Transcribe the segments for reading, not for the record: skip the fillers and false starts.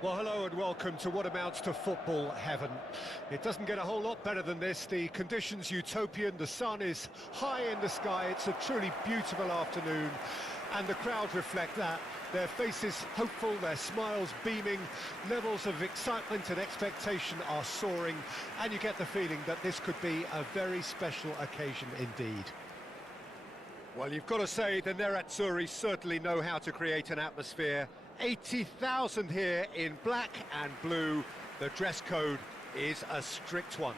Well, hello and welcome to what amounts to football heaven. It doesn't get a whole lot better than this. The conditions utopian, the sun is high in the sky, it's a truly beautiful afternoon, and the crowd reflect that. Their faces hopeful, their smiles beaming, levels of excitement and expectation are soaring, and you get the feeling that this could be a very special occasion indeed. Well, you've got to say the Nerazzurri certainly know how to create an atmosphere. 80,000 here in black and blue. The dress code is a strict one.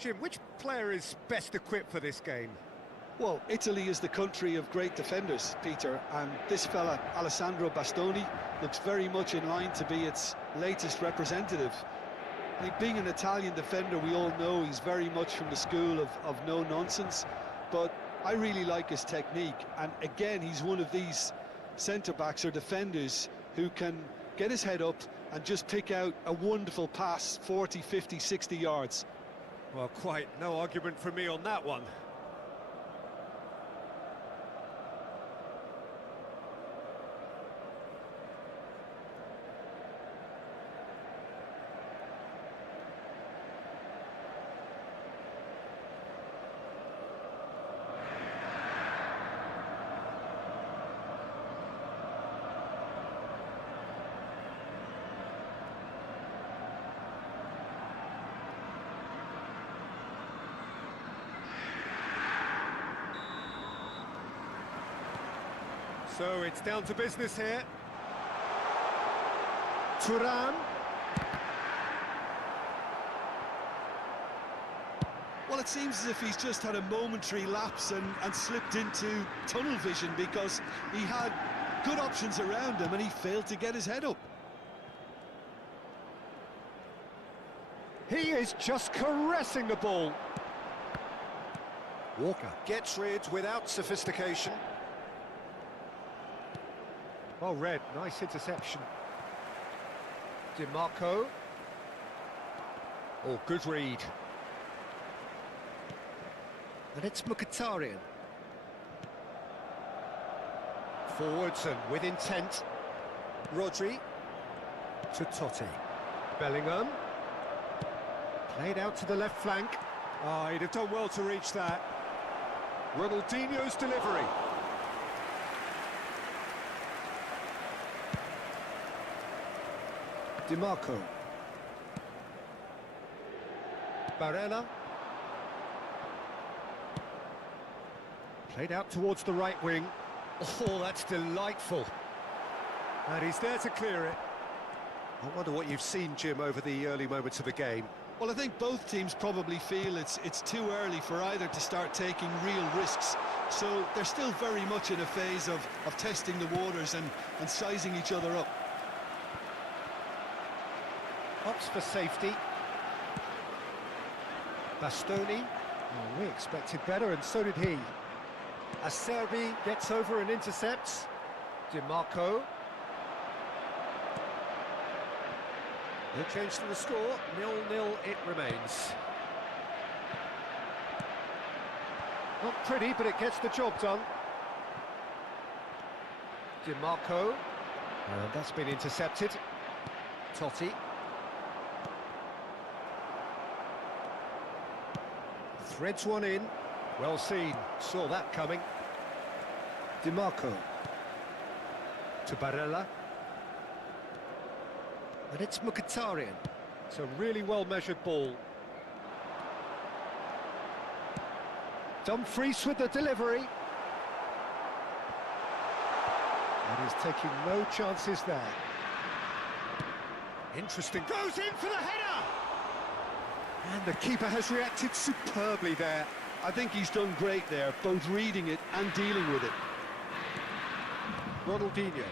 Jim, which player is best equipped for this game? Well, Italy is the country of great defenders, Peter, and this fella, Alessandro Bastoni, looks very much in line to be its latest representative. I think being an Italian defender, we all know he's very much from the school of no-nonsense, but I really like his technique, and again, he's one of these centre-backs or defenders who can get his head up and just pick out a wonderful pass, 40, 50, 60 yards. Well, quite no argument from me on that one. So it's down to business here. Turan. Well, it seems as if he's just had a momentary lapse and slipped into tunnel vision, because he had good options around him and he failed to get his head up. He is just caressing the ball. Walker Gets rid without sophistication. well read, nice interception. DiMarco. Oh, good read. And it's Mkhitaryan. Forwards and with intent. Rodri to Totti. Bellingham. Played out to the left flank. Oh, he'd have done well to reach that. Ronaldinho's delivery. DiMarco. Barella. Played out towards the right wing. Oh, that's delightful. And he's there to clear it. I wonder what you've seen, Jim, over the early moments of the game. Well, I think both teams probably feel it's too early for either to start taking real risks. So they're still very much in a phase of testing the waters and sizing each other up. Opts for safety. Bastoni. Oh, we expected better, and so did he. Acerbi gets over and intercepts. DiMarco. No change to the score. 0-0 it remains. Not pretty, but it gets the job done. DiMarco. And that's been intercepted. Totti. Threads one in. Well seen. Saw that coming. DiMarco. To Barella. And it's Mkhitaryan. It's a really well-measured ball. Dumfries with the delivery. And he's taking no chances there. Interesting. Goes in for the header! And the keeper has reacted superbly there. I think he's done great there, both reading it and dealing with it. Ronaldinho.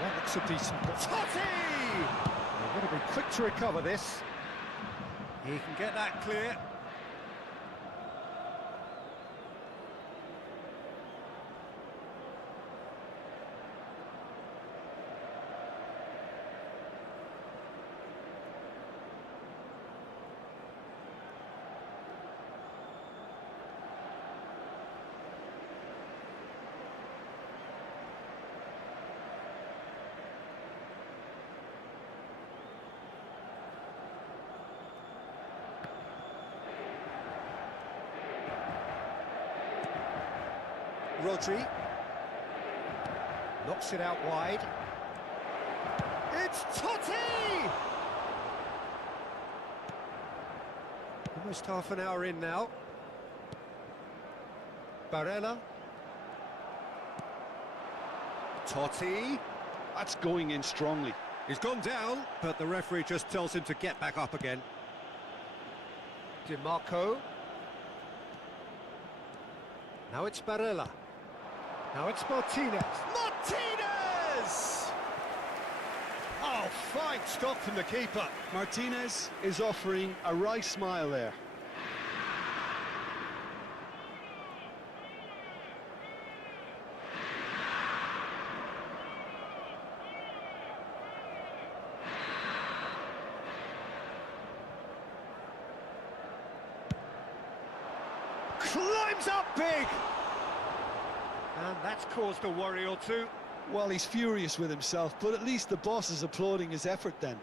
That looks a decent goal. Totti! They're going to be quick to recover this. He can get that clear. Rodri. Knocks it out wide. It's Totti! Almost half an hour in now. Barella. Totti. That's going in strongly. He's gone down, but the referee just tells him to get back up again. DiMarco. Now it's Barella. Now it's Martinez. Martinez! Oh, fine stop from the keeper. Martinez is offering a wry smile there. Climbs up big! And that's caused a worry or two. Well, he's furious with himself, but at least the boss is applauding his effort then.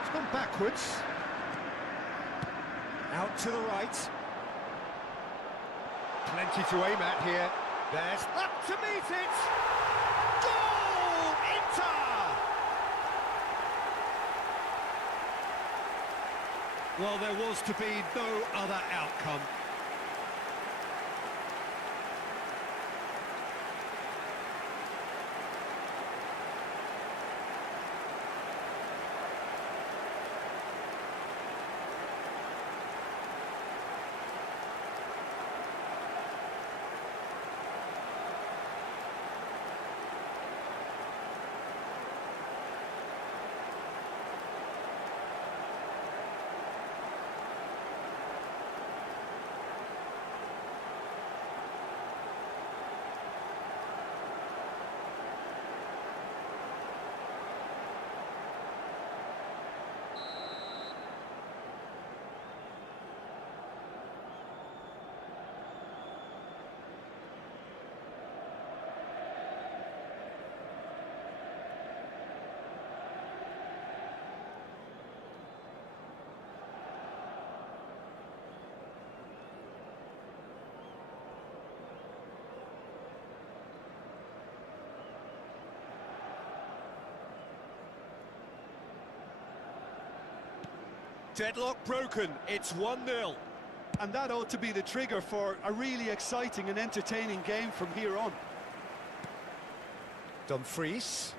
It's gone backwards. Out to the right. Plenty to aim at here. There's up to meet it. Goal! Inter! Well, there was to be no other outcome. Deadlock broken, it's 1-0. And that ought to be the trigger for a really exciting and entertaining game from here on. Dumfries.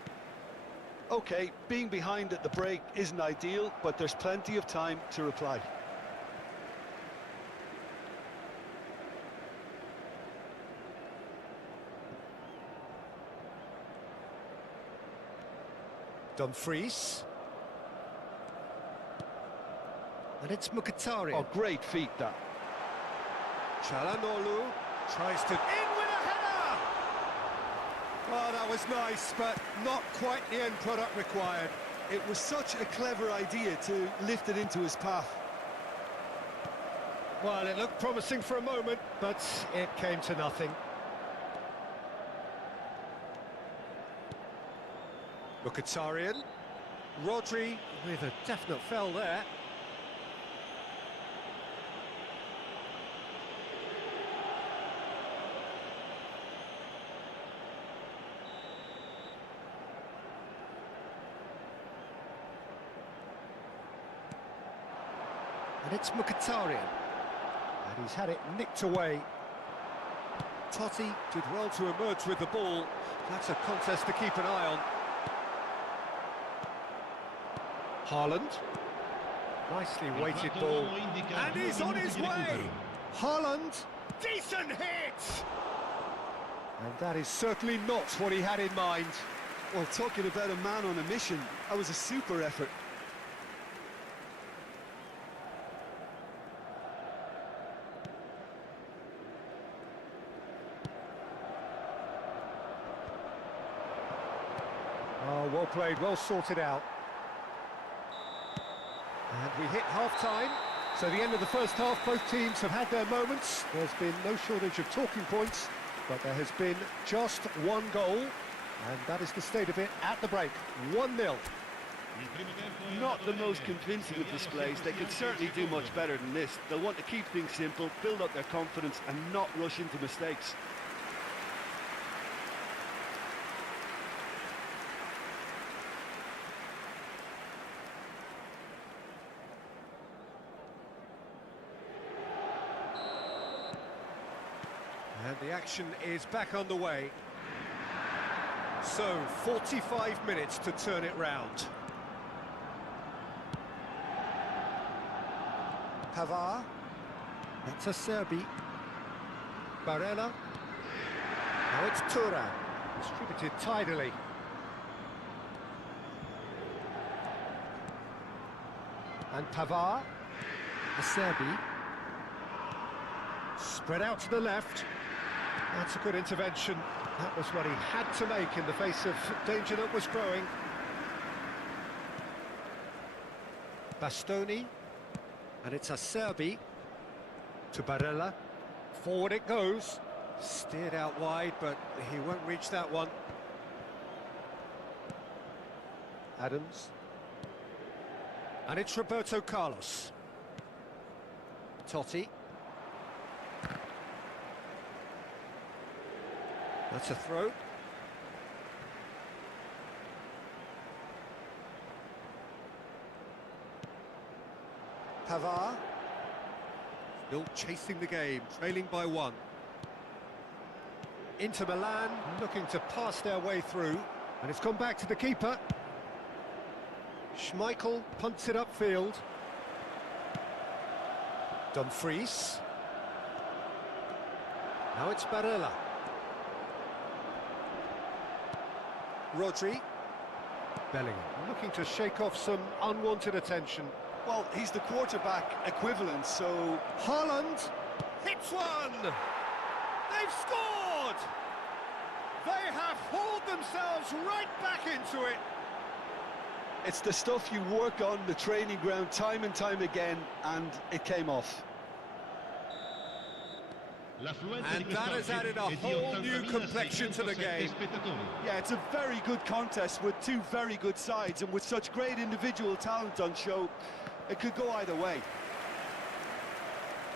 Okay, being behind at the break isn't ideal, but there's plenty of time to reply. Dumfries. And it's Mkhitaryan. Oh, great feat, that. Çalhanoğlu tries to... In with a header! Oh, that was nice, but not quite the end product required. It was such a clever idea to lift it into his path. Well, it looked promising for a moment, but it came to nothing. Mkhitaryan. Rodri with a definite foul there. And it's Mkhitaryan. And he's had it nicked away. Totti did well to emerge with the ball. That's a contest to keep an eye on. Haaland. Nicely weighted ball. And he's on his way! Haaland. Decent hit! And that is certainly not what he had in mind. Well, talking about a man on a mission, that was a super effort. Well played, well sorted out. And we hit half-time. So the end of the first half, both teams have had their moments. There's been no shortage of talking points, but there has been just one goal, and that is the state of it at the break. 1-0. Not the most convincing of displays. They could certainly do much better than this. They'll want to keep things simple, build up their confidence and not rush into mistakes. And the action is back underway. So, 45 minutes to turn it round. Pavard. That's a Serie. Barella. Now it's Thuram. Distributed tidily. And Pavard. The Serie. Spread out to the left. That's a good intervention. That was what he had to make in the face of danger that was growing. Bastoni. And it's a Serie to Barella. Forward it goes. Steered out wide, but he won't reach that one. Adams. And it's Roberto Carlos. Totti. That's a throw. Pavard. Still chasing the game, trailing by 1. Inter Milan looking to pass their way through, and it's gone back to the keeper. Schmeichel punts it upfield. Dumfries. Now it's Barella. Rodri. Bellingham looking to shake off some unwanted attention. Well, he's the quarterback equivalent, so... Haaland hits one! They've scored! They have hauled themselves right back into it! It's the stuff you work on the training ground time and time again, and it came off. And that has added a whole new complexion to the game. Yeah, it's a very good contest with two very good sides, and with such great individual talent on show, it could go either way.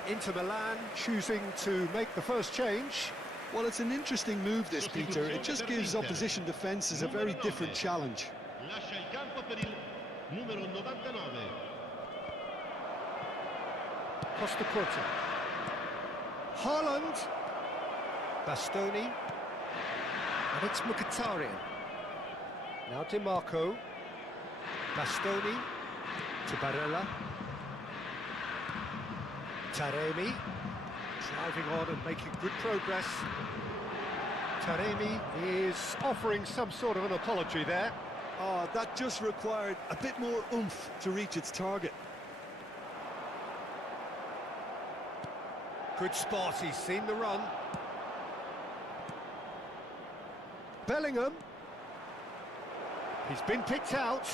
Inter Milan choosing to make the first change. Well, it's an interesting move, this, Peter. It just gives opposition defences a very different challenge. Costa Curta. Haaland. Bastoni. And it's Mkhitaryan. Now Di Marco. Bastoni to Barella. Taremi. Driving on and making good progress. Taremi is offering some sort of an apology there. Oh, that just required a bit more oomph to reach its target. Good spot, he's seen the run. Bellingham. He's been picked out.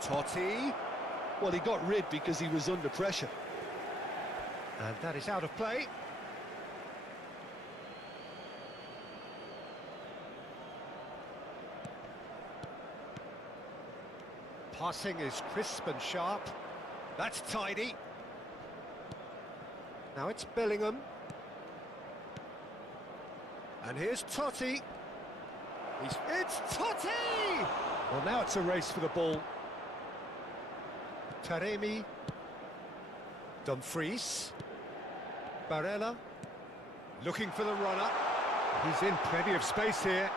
Totti. Well, he got rid because he was under pressure. And that is out of play. Passing is crisp and sharp. That's tidy. Now it's Bellingham. And here's Totti. It's Totti! Well, now it's a race for the ball. Taremi. Dumfries. Barella. Looking for the runner. He's in plenty of space here.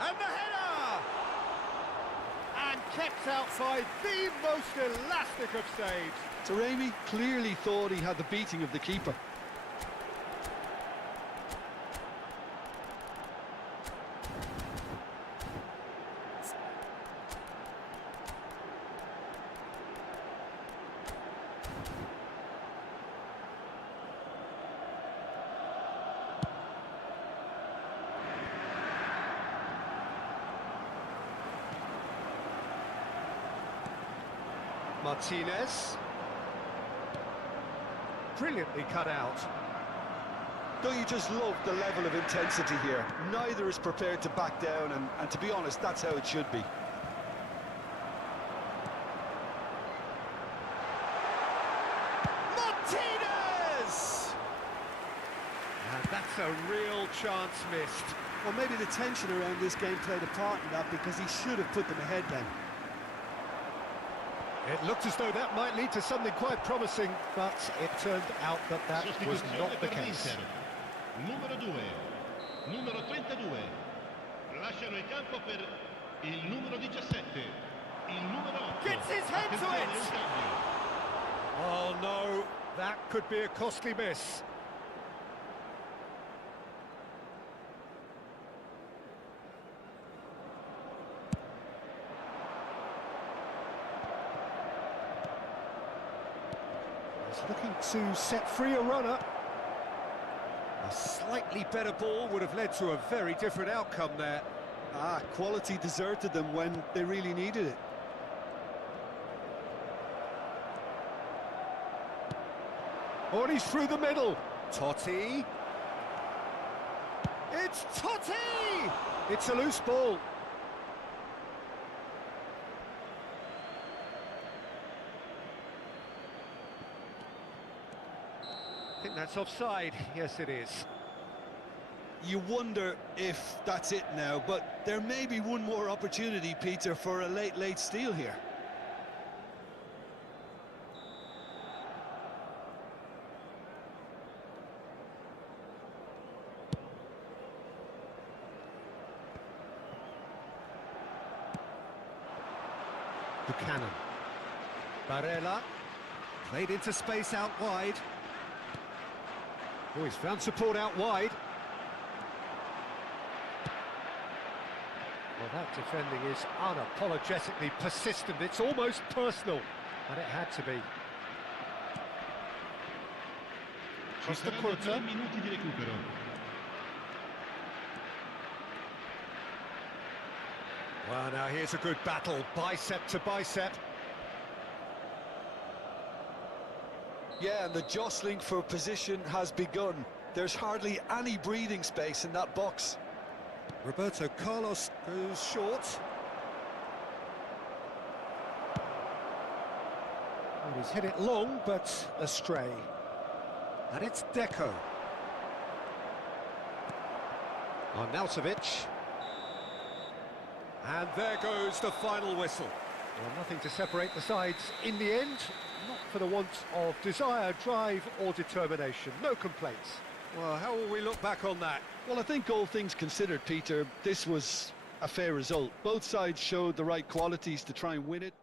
And the header! And kept outside the most elastic of saves. Taremi clearly thought he had the beating of the keeper. Martinez. Brilliantly cut out. Don't you just love the level of intensity here? Neither is prepared to back down, and to be honest, that's how it should be. Martinez! And that's a real chance missed. Well, maybe the tension around this game played a part in that, because he should have put them ahead then. It looked as though that might lead to something quite promising, but it turned out that that was not the case. Numero 2, numero 32, lasciano il campo per il numero 17, il numero 8. Gets his head to it! Oh no, that could be a costly miss. He's looking to set free a runner. A slightly better ball would have led to a very different outcome there. Quality deserted them when they really needed it. Oh, and he's through the middle. Totti. It's Totti! It's a loose ball. I think that's offside. Yes, it is. You wonder if that's it now, but there may be one more opportunity, Peter, for a late steal here. Buchanan. Barella. Played into space out wide. Oh, he's found support out wide. Well, that defending is unapologetically persistent. It's almost personal, but it had to be. Costa Curta. Minuti di recupero. Well, now here's a good battle, bicep to bicep. Yeah, and the jostling for position has begun. There's hardly any breathing space in that box. Roberto Carlos goes short. Well, he's hit it long, but astray. And it's Deco. Arnautovic. And there goes the final whistle. Well, nothing to separate the sides in the end. Not for the want of desire, drive or determination. No complaints. Well, how will we look back on that? Well, I think all things considered, Peter, this was a fair result. Both sides showed the right qualities to try and win it.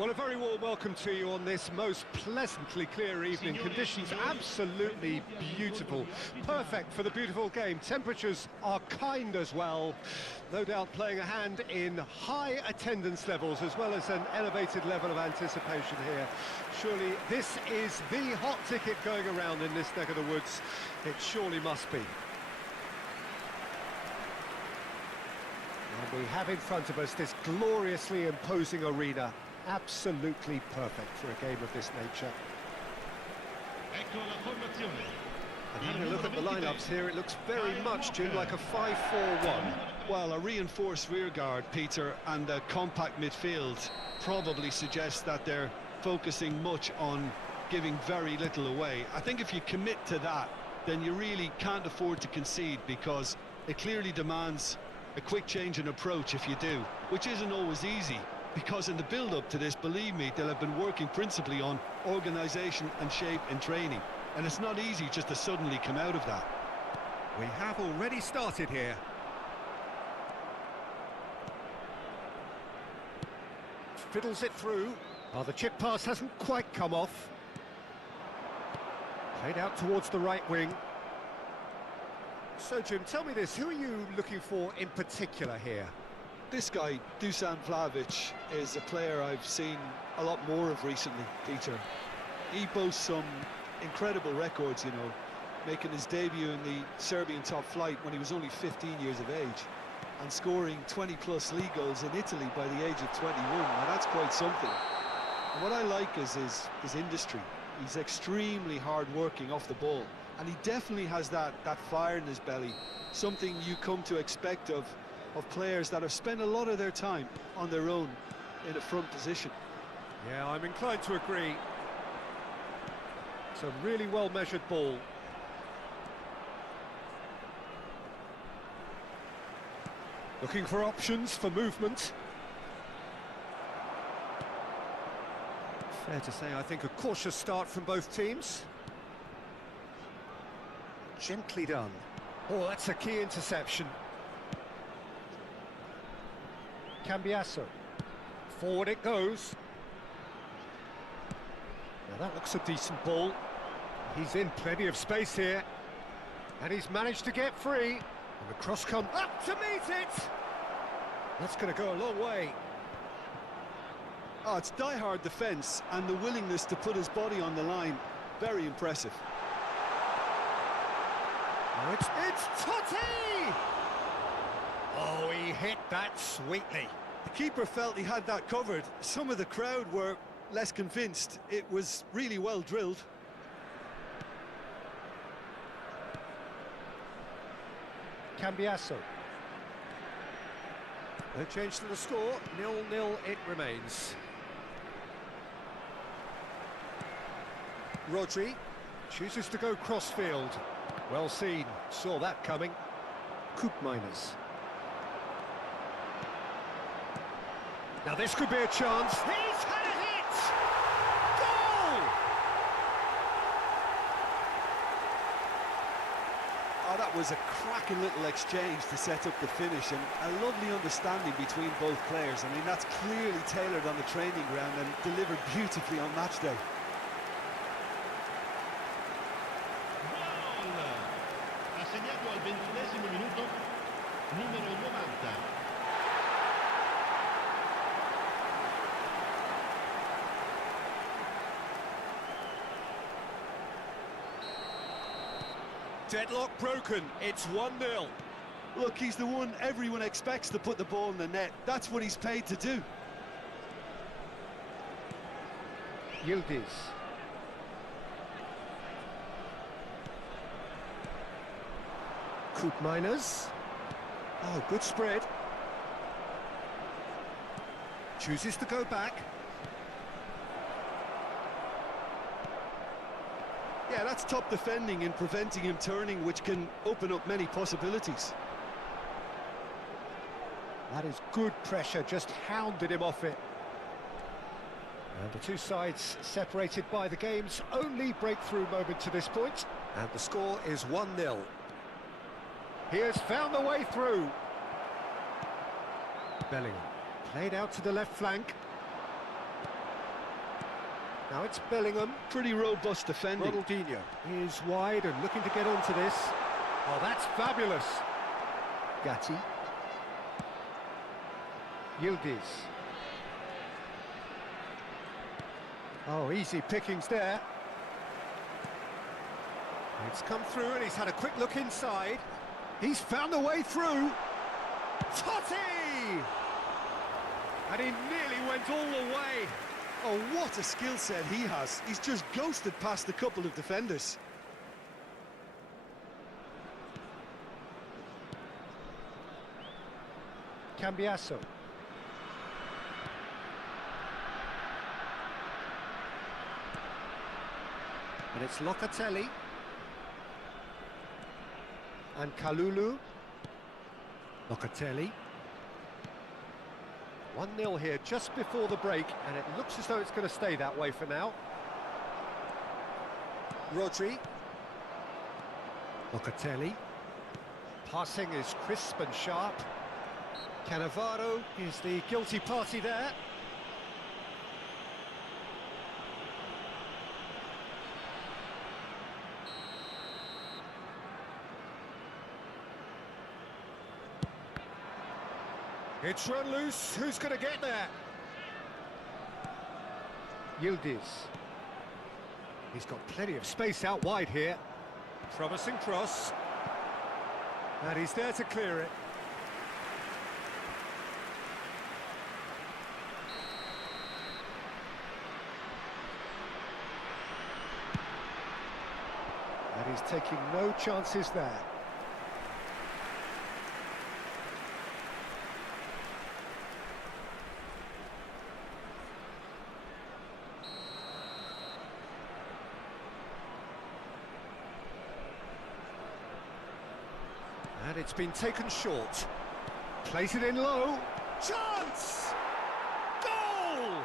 Well, a very warm welcome to you on this most pleasantly clear evening. Conditions absolutely beautiful. Perfect for the beautiful game. Temperatures are kind as well. No doubt playing a hand in high attendance levels as well as an elevated level of anticipation here. Surely this is the hot ticket going around in this neck of the woods. It surely must be. And we have in front of us this gloriously imposing arena. Absolutely perfect for a game of this nature. And having a look at the lineups here, it looks very much, Jim, like a 5-4-1. Well, a reinforced rearguard, Peter, and a compact midfield probably suggests that they're focusing much on giving very little away. I think if you commit to that, then you really can't afford to concede, because it clearly demands a quick change in approach if you do, which isn't always easy, because in the build-up to this, believe me, they'll have been working principally on organisation and shape in training, and it's not easy just to suddenly come out of that. We have already started here. Fiddles it through. Oh, the chip pass hasn't quite come off. Played out towards the right wing. So, Jim, tell me this, who are you looking for in particular here? This guy, Dusan Vlahovic, is a player I've seen a lot more of recently, Peter. He boasts some incredible records, you know, making his debut in the Serbian top flight when he was only 15 years of age, and scoring 20-plus league goals in Italy by the age of 21. Now, that's quite something. And what I like is his industry. He's extremely hard-working off the ball, and he definitely has that fire in his belly, something you come to expect of players that have spent a lot of their time on their own in a front position. Yeah, I'm inclined to agree. It's a really well-measured ball. Looking for options for movement. Fair to say, I think, a cautious start from both teams. Gently done. Oh, that's a key interception. Cambiasso. Forward it goes. Now that looks a decent ball. He's in plenty of space here. And he's managed to get free. And the cross comes up to meet it. That's going to go a long way. Oh, it's die-hard defence and the willingness to put his body on the line. Very impressive. Oh, it's Totti! Oh, he hit that sweetly. The keeper felt he had that covered. Some of the crowd were less convinced. It was really well drilled. Cambiasso. No change to the score, 0-0 it remains. Rodri chooses to go crossfield. Well seen, saw that coming. Koopmeiners. Now this could be a chance. He's had a hit! Goal! Oh, that was a cracking little exchange to set up the finish, and a lovely understanding between both players. I mean, that's clearly tailored on the training ground and delivered beautifully on match day. Ha segnato al 21esimo minuto numero 90. Deadlock broken, it's 1-0. Look, he's the one everyone expects to put the ball in the net. That's what he's paid to do. Yildiz. Koopmeiners. Oh, good spread. Chooses to go back. Yeah, that's top defending and preventing him turning, which can open up many possibilities. That is good pressure, just hounded him off it. And the two sides separated by the game's only breakthrough moment to this point. And the score is 1-0. He has found the way through. Bellingham played out to the left flank. Now it's Bellingham. Pretty robust defending. Ronaldinho is wide and looking to get onto this. Oh, that's fabulous. Gatti. Yildiz. Oh, easy pickings there. It's come through and he's had a quick look inside. He's found a way through. Totti! And he nearly went all the way. Oh, what a skill set he has. He's just ghosted past a couple of defenders. Cambiasso. And it's Locatelli. And Kalulu. Locatelli. 1-0 here just before the break, and it looks as though it's going to stay that way for now. Rodri. Locatelli. Passing is crisp and sharp. Cannavaro is the guilty party there. It's run loose. Who's going to get there? Yildiz. He's got plenty of space out wide here. Promising cross. And he's there to clear it. And he's taking no chances there. And it's been taken short. Plays it in low. Chance! Goal!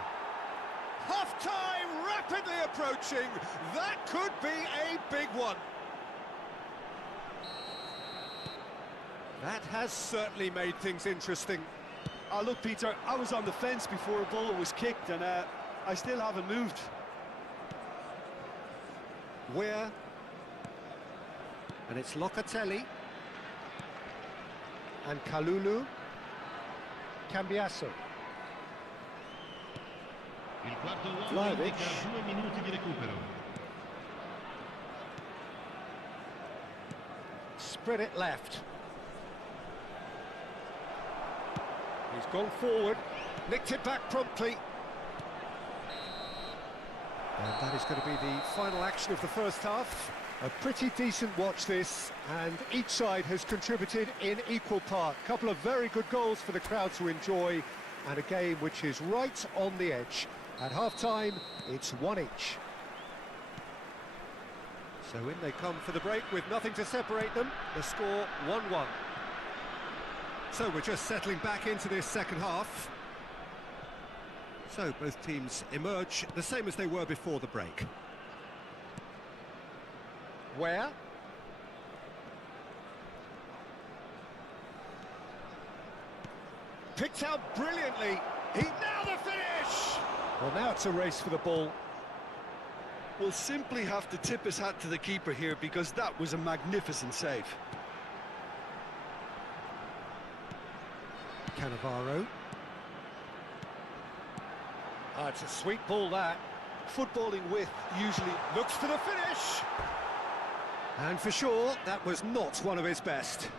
Half-time rapidly approaching. That could be a big one. That has certainly made things interesting. Oh, look, Peter, I was on the fence before a ball was kicked, and I still haven't moved. Where? And it's Locatelli. And Kalulu. Cambiasso. Il quarto uomo Vlahovic. indica 2 minuti di recupero. Spread it left. He's gone forward, nicked it back promptly. And that is going to be the final action of the first half. A pretty decent watch this, and each side has contributed in equal part. A couple of very good goals for the crowd to enjoy, and a game which is right on the edge. At half-time, it's 1 each. So in they come for the break with nothing to separate them. The score 1-1. So we're just settling back into this second half. So both teams emerge the same as they were before the break. Where? Picked out brilliantly. Now the finish! Well, now it's a race for the ball. We'll simply have to tip his hat to the keeper here, because that was a magnificent save. Cannavaro. Ah, it's a sweet ball, that. Footballing width usually Looks for the finish! And for sure, that was not one of his best.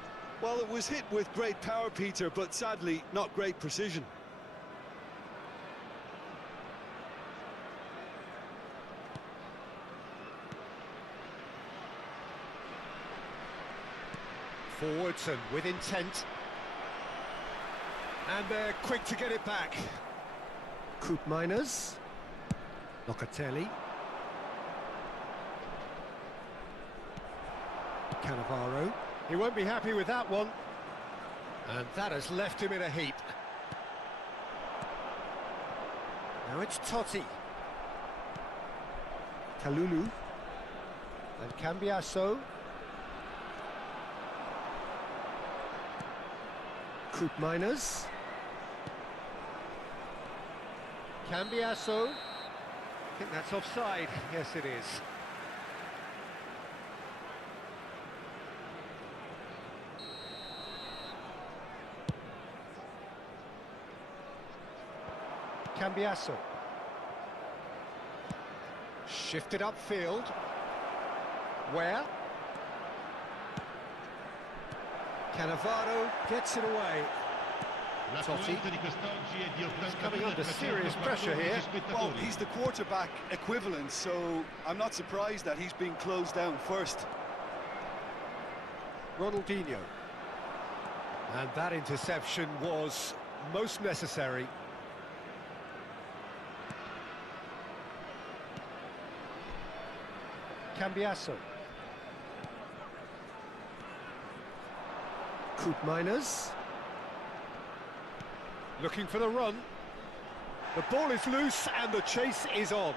Well, it was hit with great power, Peter, but sadly, not great precision. Forwards and with intent. And they're quick to get it back. Coop Miners. Locatelli. Cannavaro. He won't be happy with that one. And that has left him in a heap. Now it's Totti. Kalulu. And Cambiasso. Coop Miners. Cambiasso. I think that's offside. Yes, it is. Cambiasso. Shifted upfield. Where? Cannavaro gets it away. Totti. He's coming under serious pressure here. Well, he's the quarterback equivalent, so I'm not surprised that he's being closed down first. Ronaldinho. And that interception was most necessary. Cambiasso. Koopmeiners. Looking for the run. The ball is loose and the chase is on.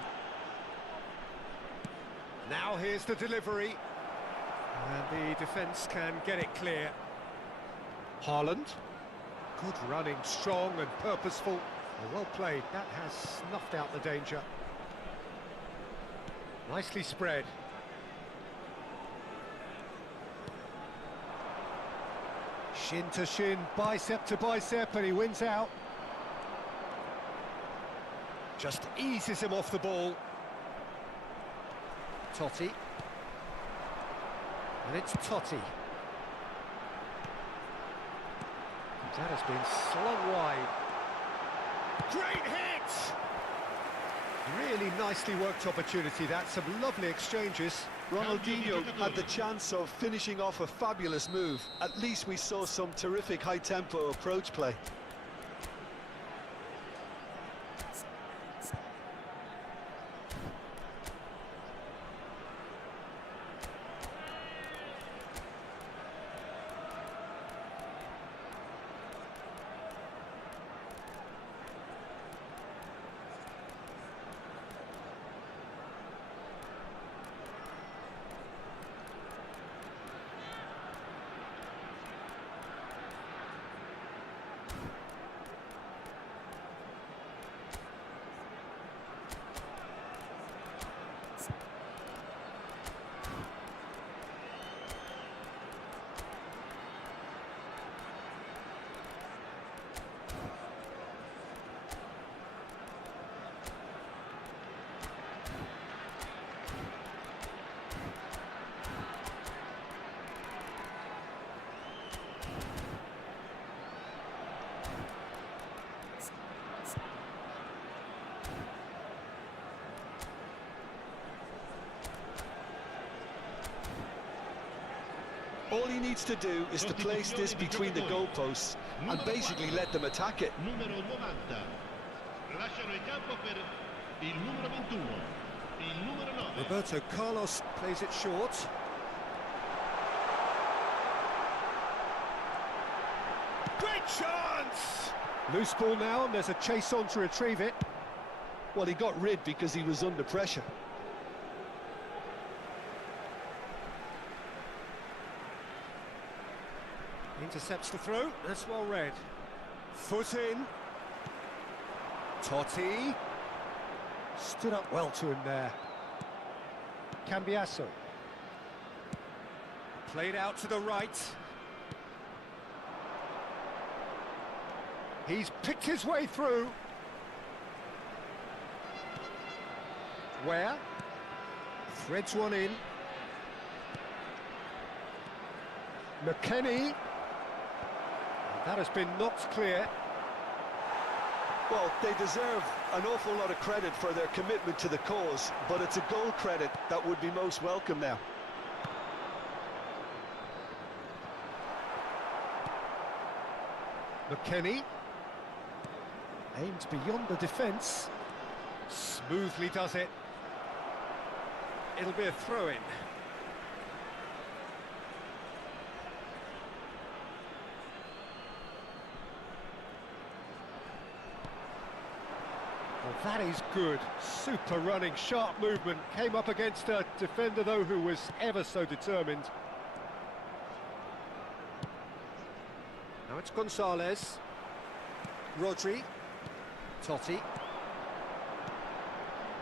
Now here's the delivery. And the defence can get it clear. Haaland. Good running, strong and purposeful. Well played. That has snuffed out the danger. Nicely spread. Shin to shin, bicep to bicep, and he wins out. Just eases him off the ball. Totti. And it's Totti. That has been slung wide. Great hit! Really nicely worked opportunity, that. Some lovely exchanges. Ronaldinho had the chance of finishing off a fabulous move. At least we saw some terrific high-tempo approach play. All he needs to do is to place this between the goalposts and basically let them attack it. Numero 90. Lasciano il campo per il numero 21. Il numero 9. Roberto Carlos plays it short. Great chance! Loose ball now, and there's a chase on to retrieve it. Well, he got rid because he was under pressure. Intercepts the throw, that's well read. Foot in. Totti. Stood up well to him there. Cambiasso. Played out to the right. He's picked his way through. Where? Threads one in. McKennie. That has been knocked clear. Well, they deserve an awful lot of credit for their commitment to the cause, but it's a goal credit that would be most welcome now. McKennie. Aimed beyond the defence. Smoothly does it. It'll be a throw-in. Well, that is good. Super running, sharp movement. Came up against a defender, though, who was ever so determined. Now it's Gonzalez. Rodri. Totti.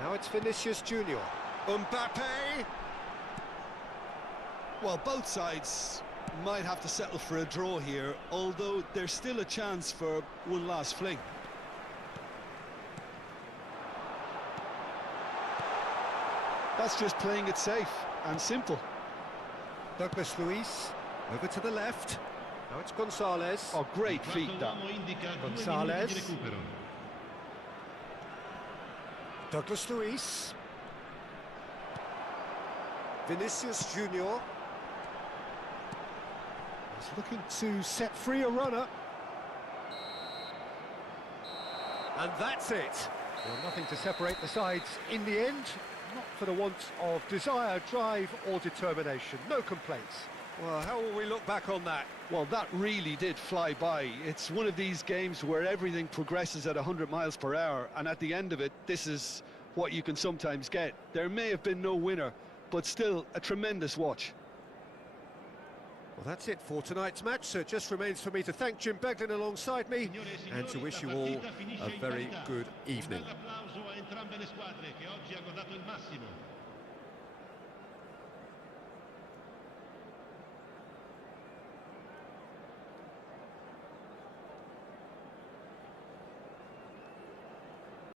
Now it's Vinicius Junior. Mbappe! Well, both sides might have to settle for a draw here, although there's still a chance for one last fling. That's just playing it safe and simple. Douglas Luiz, over to the left. Now it's Gonzalez. Oh, great feet, that. Gonzalez. Douglas Luiz. Vinicius Junior. He's looking to set free a runner. And that's it. Well, nothing to separate the sides in the end. Not for the want of desire, drive or determination. No complaints. Well, how will we look back on that? Well, that really did fly by. It's one of these games where everything progresses at 100 miles per hour, and at the end of it, this is what you can sometimes get. There may have been no winner, but still a tremendous watch. Well, that's it for tonight's match, so it just remains for me to thank Jim Beglin alongside me and to wish you all a very good evening. Un bel applauso a entrambe le squadre che oggi hanno dato il massimo.